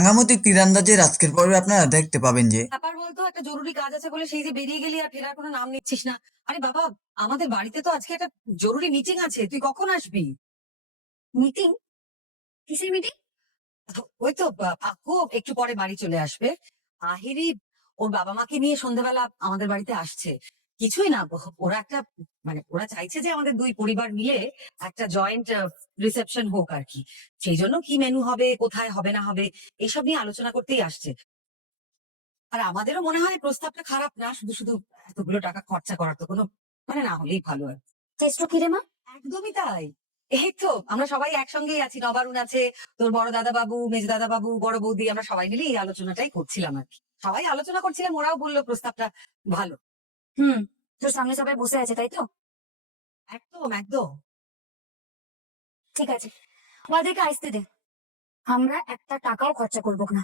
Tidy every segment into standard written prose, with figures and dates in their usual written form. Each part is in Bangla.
রাঙামাটি তীরন্দাজের আজকের পর্বে আপনারা দেখতে পাবেন যে ব্যাপার বলতো একটা জরুরি কাজ আছে বলে সেই যে বেরিয়ে গেলি আর ফেরার কোনো নাম নিচ্ছিস না। আরে বাবা, আমাদের বাড়িতে তো আজকে একটা জরুরি মিটিং আছে, তুই কখন আসবি? মিটিং? কিসের মিটিং? ওই তো কাকু একটু পরে বাড়ি চলে আসবে। আহিরি ওর বাবা মাকে নিয়ে সন্ধ্যাবেলা আমাদের বাড়িতে আসছে। কিছুই না, ওরা একটা মানে ওরা চাইছে যে আমাদের দুই পরিবার মিলে একটা জয়েন্ট রিসেপশন হোক আর কি। সেই জন্য কি মেনু হবে, কোথায় হবে না হবে, এইসব নিয়ে আলোচনা করতেই আসছে। আর আমাদেরও মনে হয় প্রস্তাবটা খারাপ না, শুধু শুধু এতগুলো টাকা খরচা করার তো কোনো মানে না হলেই ভালো আর। চেষ্টা কি রে মা? একদমই তাই। এই তো আমরা সবাই একসঙ্গেই আছি, নবারুণ আছে, তোর বড় দাদা বাবু, মেজ দাদা বাবু, বড় বৌদি, আমরা সবাই মিলে এই আলোচনাটাই করছিলাম আর কি। সবাই আলোচনা করছিলাম, ওরাও বললো প্রস্তাবটা ভালো। হুম, তোর সামনে সবাই বসে আছে তাই তো? একদম একদম। ঠিক আছে, ওদেরকে আসতে দে। আমরা একটা টাকাও খরচা করবো না।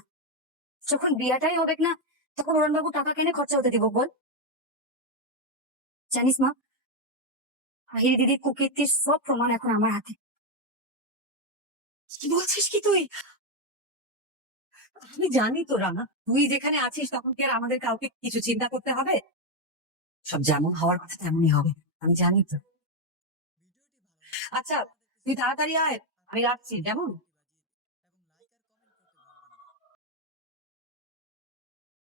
যখন বিয়াটাই হবে না, তখন অরুণবাবু টাকা কেনে খরচা হতে দিব বল? জানিস মা, আহির দিদির কুকীর্তির সব প্রমাণ এখন আমার হাতে। কি বলছিস কি তুই? আমি জানি তো রানা, তুই যেখানে আছিস তখন কি আর আমাদের কাউকে কিছু চিন্তা করতে হবে? সব যেমন হওয়ার কথা তেমনই হবে, আমি জানি তো। আচ্ছা, তুই তাড়াতাড়ি আয়, আমি রাখছি, কেমন?